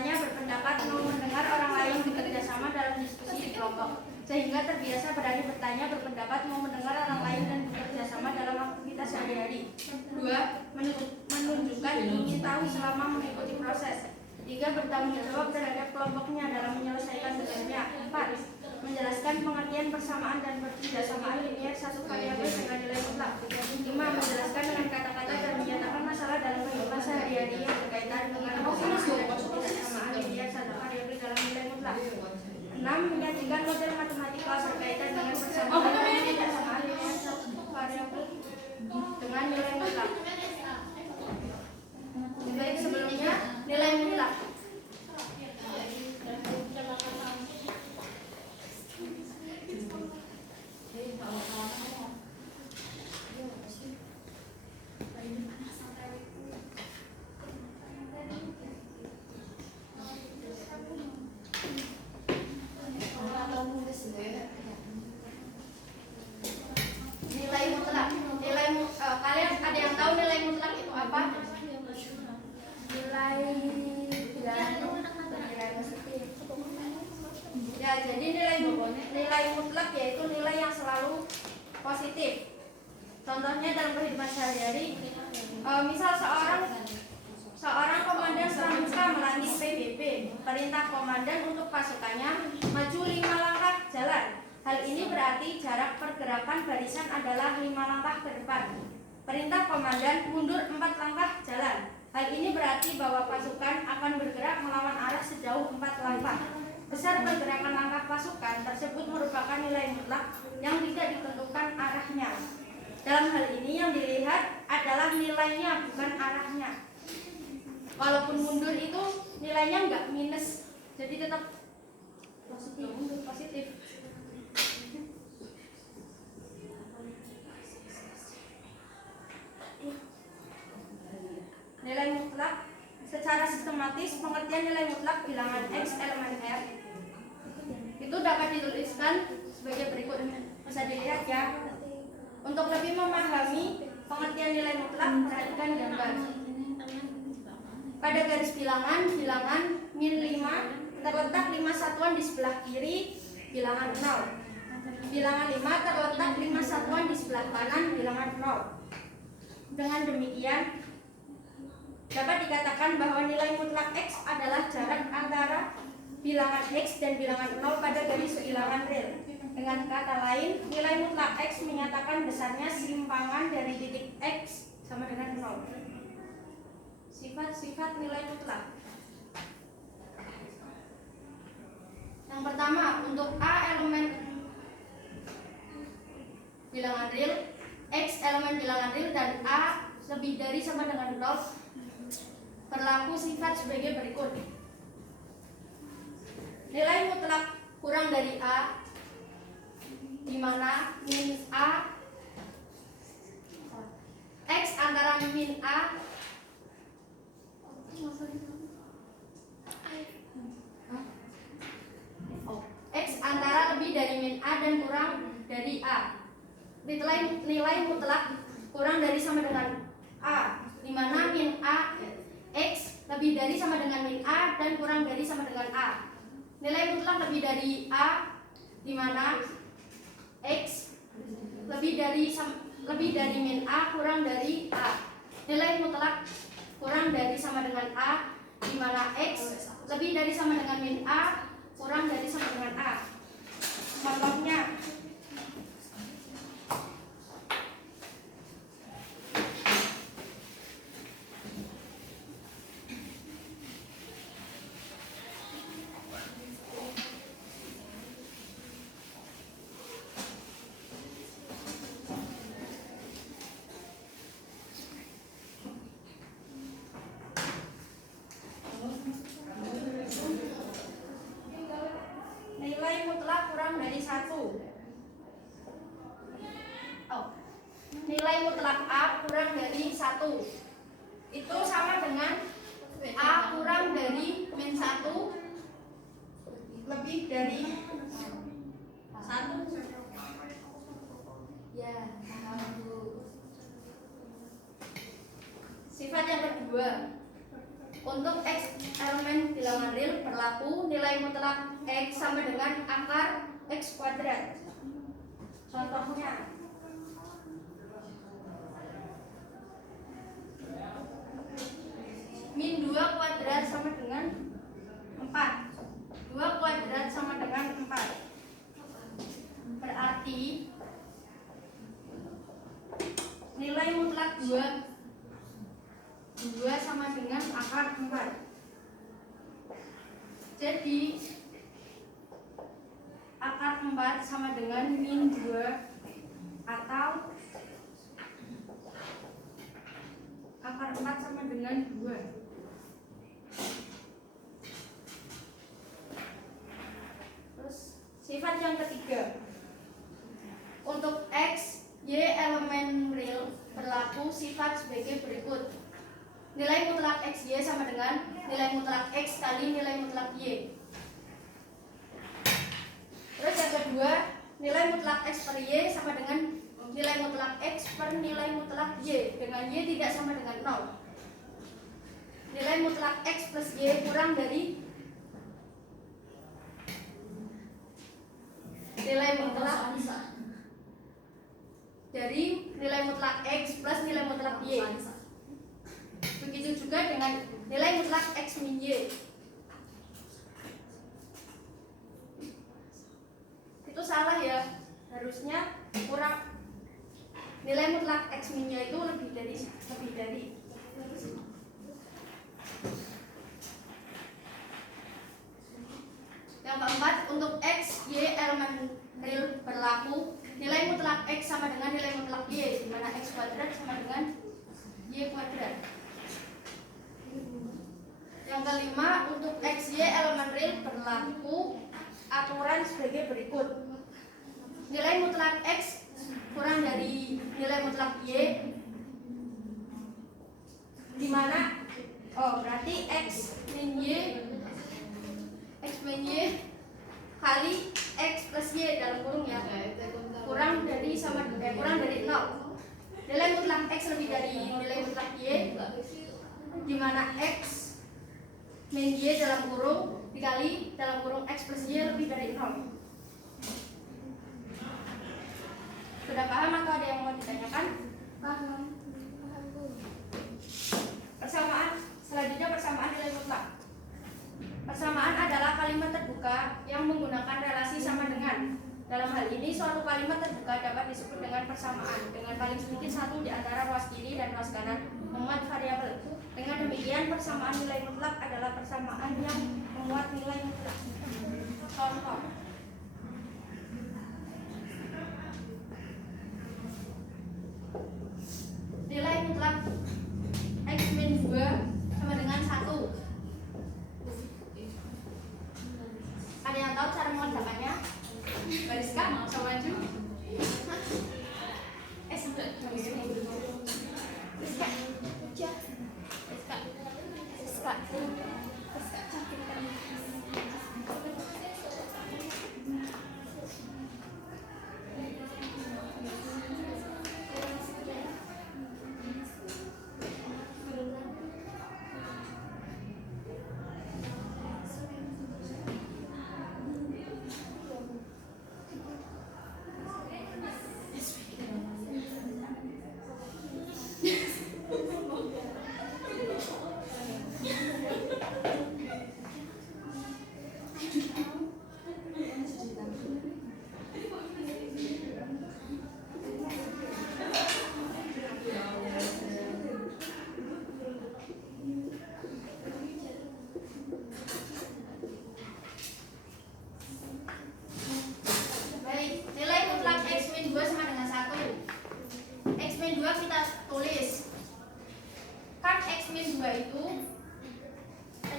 Biasanya berpendapat mau mendengar orang lain bekerja sama dalam diskusi di kelompok, sehingga terbiasa berani bertanya, berpendapat mau mendengar orang lain dan bekerja sama dalam aktivitas sehari-hari. 2. Menunjukkan ingin tahu selama mengikuti proses. 3. Bertanggung jawab terhadap kelompoknya dalam menyelesaikan tugasnya. 4. Menjelaskan pengertian persamaan dan pertidasamaan linier satu variabel dengan nilai mutlak. 5. Menjelaskan dengan kata-kata dan menyatakan masalah dalam kehidupan sehari-hari yang berkaitan dengan persamaan linier satu variabel dalam nilai mutlak. 6. Menyajikan model matematika berkaitan dengan persamaan dan pertidasamaan linier satu variabel dengan nilai mutlak. Baik, sebelumnya nilai mutlak. Kalian ada yang tahu nilai mutlak itu apa? Ya, jadi nilai mutlak yaitu nilai yang selalu positif. Contohnya dalam kehidupan sehari-hari, misal seorang komandan pramuka melantik PBB, perintah komandan untuk pasukannya maju 5 langkah jalan. Hal ini berarti jarak pergerakan barisan adalah 5 langkah ke depan. Perintah komandan mundur 4 langkah jalan. Hal ini berarti bahwa pasukan akan bergerak melawan arah sejauh 4 langkah. Besar pergerakan langkah pasukan tersebut merupakan nilai mutlak yang tidak ditentukan arahnya. Dalam hal ini yang dilihat adalah nilainya, bukan arahnya. Walaupun mundur itu nilainya enggak minus, jadi tetap positif. Nilai mutlak secara sistematis, pengertian nilai mutlak bilangan X elemen R itu dapat dituliskan sebagai berikut. Bisa dilihat ya. Untuk lebih memahami pengertian nilai mutlak, perhatikan gambar. Pada garis bilangan min 5 terletak 5 satuan di sebelah kiri bilangan 0. Bilangan 5 terletak 5 satuan di sebelah kanan bilangan 0. Dengan demikian dapat dikatakan bahwa nilai mutlak X adalah jarak antara bilangan X dan bilangan 0 pada garis bilangan real. Dengan kata lain, nilai mutlak X menyatakan besarnya simpangan dari titik X sama dengan 0. Sifat-sifat nilai mutlak. Yang pertama, untuk A elemen bilangan real, X elemen bilangan real, dan A lebih dari sama dengan 0, berlaku sifat sebagai berikut. Nilai mutlak kurang dari A, di mana min A X antara min A X antara lebih dari min A dan kurang dari A. Nilai mutlak kurang dari sama dengan A, di mana min A X lebih dari sama dengan min A dan kurang dari sama dengan A. Nilai mutlak lebih dari A, di mana X lebih dari min A kurang dari A. Nilai mutlak kurang dari sama dengan A, di mana X lebih dari sama dengan min A kurang dari sama dengan A. Contohnya, nilai mutlak kurang dari 1. Nilai mutlak A kurang dari 1 itu sama dengan A kurang dari min 1 lebih dari 1. Ya, sifat yang kedua, untuk X elemen bilangan real berlaku nilai mutlak X sama dengan akar X kuadrat. Contohnya min 2 kuadrat sama dengan 4. 2 kuadrat sama dengan 4. Berarti nilai mutlak 2 sama dengan akar 4. Jadi akar 4 sama dengan min 2 atau akar 4 sama dengan 2. Terus sifat yang ketiga, untuk X, Y elemen real berlaku sifat sebagai berikut. Nilai mutlak X, Y sama dengan nilai mutlak X kali nilai mutlak Y. Terus yang kedua, nilai mutlak X per Y sama dengan nilai mutlak X per nilai mutlak Y, dengan Y tidak sama dengan 0. Nilai mutlak X plus Y kurang dari nilai mutlak dari nilai mutlak X plus nilai mutlak Y. Begitu juga dengan nilai mutlak X min Y. Itu salah ya, harusnya kurang. Nilai mutlak X min Y itu lebih dari. Yang keempat, untuk X, Y elemen real berlaku nilai mutlak X sama dengan nilai mutlak Y, di mana X kuadrat sama dengan Y kuadrat. Yang kelima, untuk X, Y elemen real berlaku aturan sebagai berikut. Nilai mutlak X kurang dari nilai mutlak Y, di mana berarti X min Y kali X plus Y dalam kurung ya, kurang dari 0. Nilai mutlak X lebih dari nilai mutlak Y, di mana X min Y dalam kurung dikali dalam kurung X plus Y lebih dari 0. Sudah paham atau ada yang mau ditanyakan? Paham. Persamaan selanjutnya, persamaan nilai mutlak. Persamaan adalah kalimat terbuka yang menggunakan relasi sama dengan. Dalam hal ini, suatu kalimat terbuka dapat disebut dengan persamaan dengan paling sedikit satu di antara ruas kiri dan ruas kanan memuat variabel. Dengan demikian, persamaan nilai mutlak adalah persamaan yang memuat nilai mutlak. Contoh: nilai mutlak X min 2 sama dengan 1. Ada yang tahu cara mengerjakannya? Bariska, coba maju.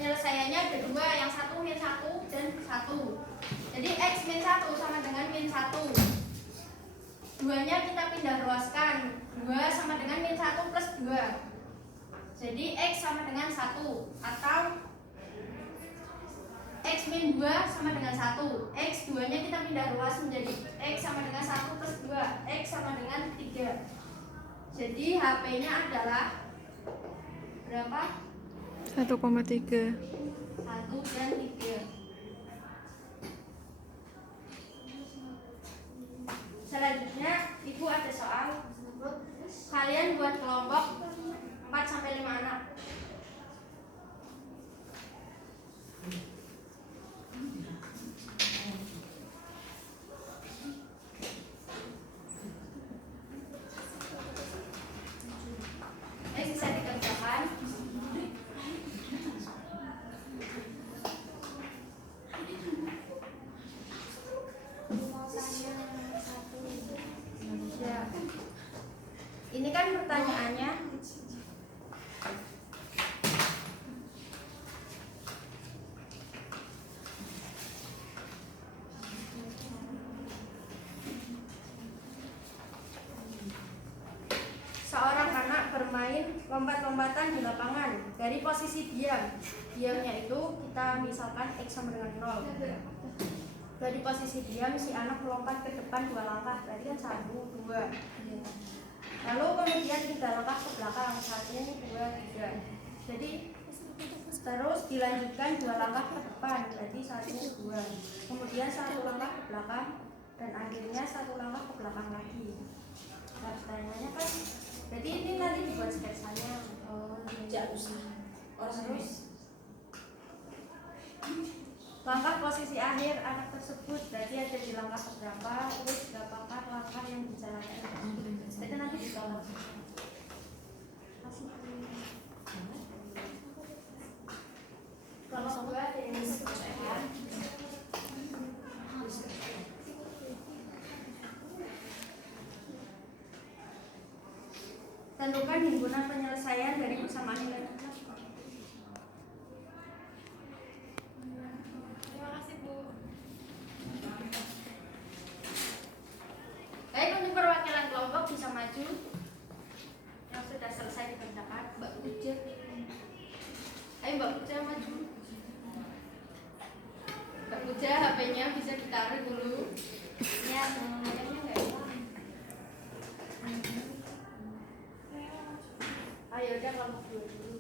Penyelesaiannya ada dua, yang satu min 1 dan 1. Jadi X min 1 sama dengan min 1. Duanya kita pindah ruaskan. 2 sama dengan min 1 plus 2. Jadi X sama dengan 1. Atau X min 2 sama dengan 1. X 2 nya kita pindah ruas menjadi X sama dengan 1 plus 2. X sama dengan 3. Jadi HP nya adalah berapa? 1,3. 1 dan 3. bermain lompat-lompatan di lapangan dari posisi diam. Diamnya itu kita misalkan X sama dengan 0. Dari posisi diam si anak melompat ke depan 2 langkah, berarti kan 1, 2. Lalu kemudian 3 langkah ke belakang, 1, 2, 3. Jadi terus dilanjutkan 2 langkah ke depan, berarti 1, 2. Kemudian 1 langkah ke belakang dan akhirnya 1 langkah ke belakang lagi. Nah, pertanyaannya kan, berarti ini nanti dibuat sketsanya. Terus langkah posisi akhir anak tersebut berarti ada di langkah keberapa, terus berapakah langkah yang dijalankan. Jadi nanti dijawab. Kalau gue ada yang diselesaikan, tentukan himpunan penyelesaian dari persamaan nilai. Terima kasih Bu. Baik, untuk perwakilan kelompok bisa maju yang sudah selesai dikerjakan. Mbak Puja, ayo Mbak Puja maju. Mbak Puja, HP-nya bisa ditaruh dulu. Ya, semuanya nggak hilang. Ayo udah kamu dulu.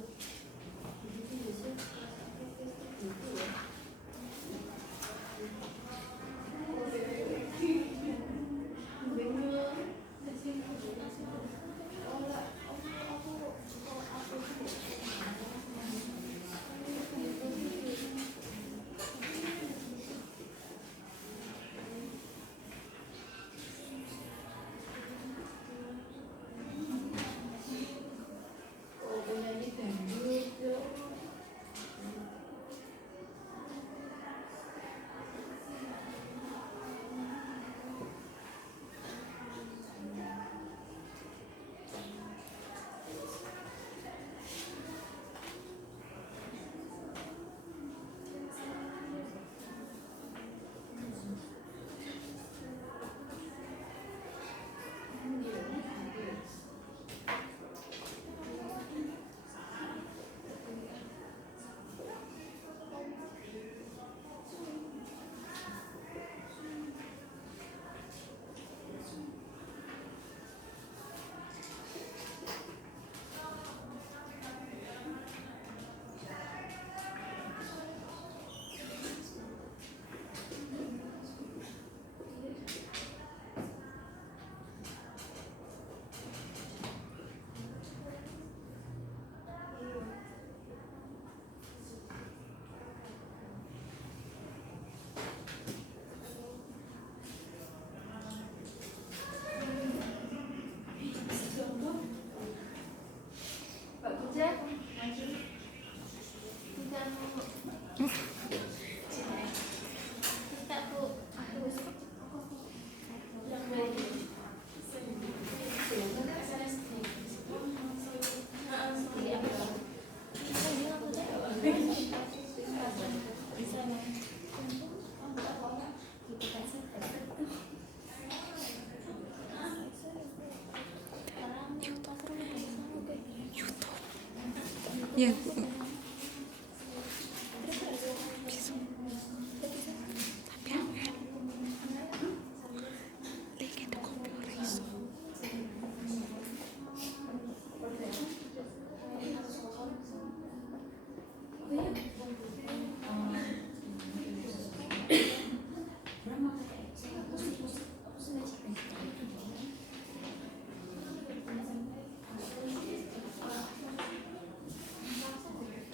Ya.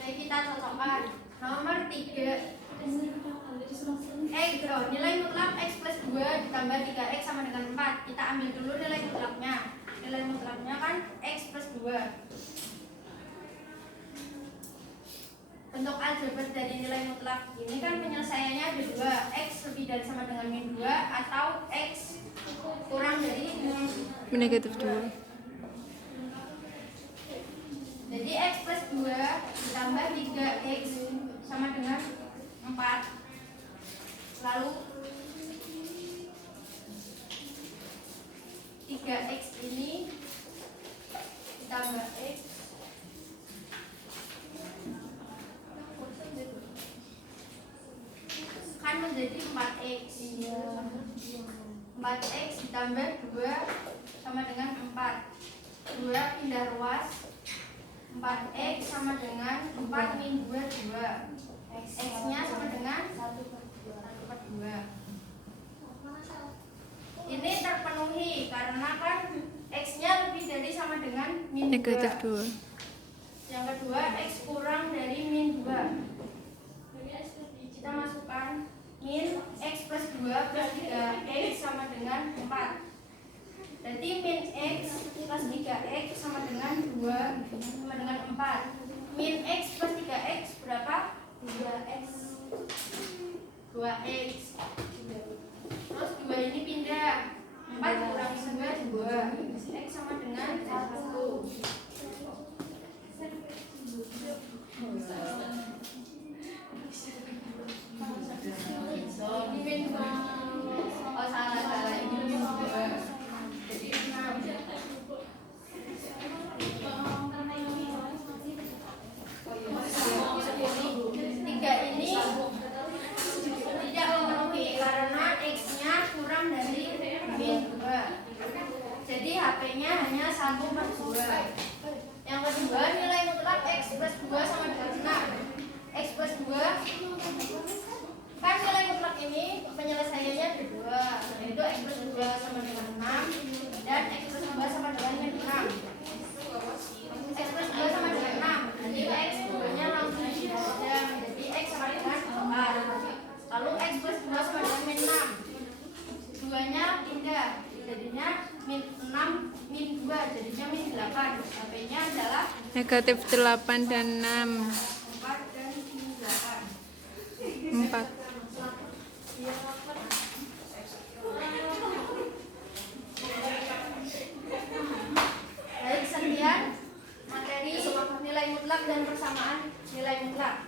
Kita cocokkan nomor 3. Nilai mutlak X plus 2 ditambah 3X sama dengan 4. Kita ambil dulu nilai mutlaknya. Nilai mutlaknya kan X plus 2. Bentuk aljabar dari nilai mutlak ini kan penyelesaiannya ada 2, X lebih dari sama dengan min 2 atau X kurang dari negatif 2. Jadi X plus 2 ditambah 3X sama dengan 4. Lalu 3X ini ditambah X kan menjadi 4x. 4x ditambah 2 sama dengan 4. 2 pindah ruas. 4x sama dengan 4 min 2, 2. X-nya sama dengan 1/2. Ini terpenuhi karena kan X-nya lebih dari sama dengan min 2. Negatif 2. Yang kedua, X kurang dari min 2. Kita masukkan min X plus 2 plus 3X sama dengan 4. Berarti min X plus 3X sama dengan 2 sama dengan 4. Min X plus 3X berapa? 2X. 2X. Terus 2 ini pindah. 4 kurangi 2, 2. X sama dengan 1. Ini min 2. Oh salah. Ini min 2. Jadi 6. 3 ini tidak memenuhi karena X-nya kurang dari min 2. Jadi HP-nya hanya 1/2. Yang kedua, nilai mutlak X plus 2 sama dengan 6. X plus 2 kan nilai mutlak ini penyelesaiannya ada 2, yaitu X plus 2 sama dengan 6 dan X plus 2 sama dengan min 6. X plus 2 sama dengan 6. Jadi X 2-nya langsung dipajang. Jadi X sama dengan 4. Lalu X plus 2 sama dengan min 6. 2-nya pindah. Jadinya min 6 min 2. Jadinya min 8. HP-nya adalah Negatif 8 dan 6. 4 dan min 8. 4. Baik, sekian materi nilai mutlak dan persamaan nilai mutlak.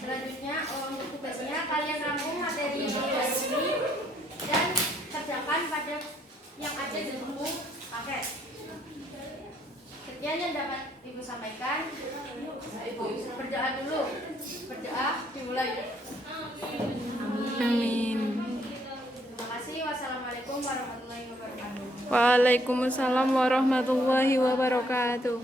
Selanjutnya untuk tugasnya kalian rangkum materi ini dan kerjakan pada yang ada di buku paket. Sekian yang dapat Ibu sampaikan. Berdoa dulu. Berdoa dimulai. Amin. Terima kasih. Wassalamualaikum warahmatullahi wabarakatuh. Waalaikumsalam warahmatullahi wabarakatuh.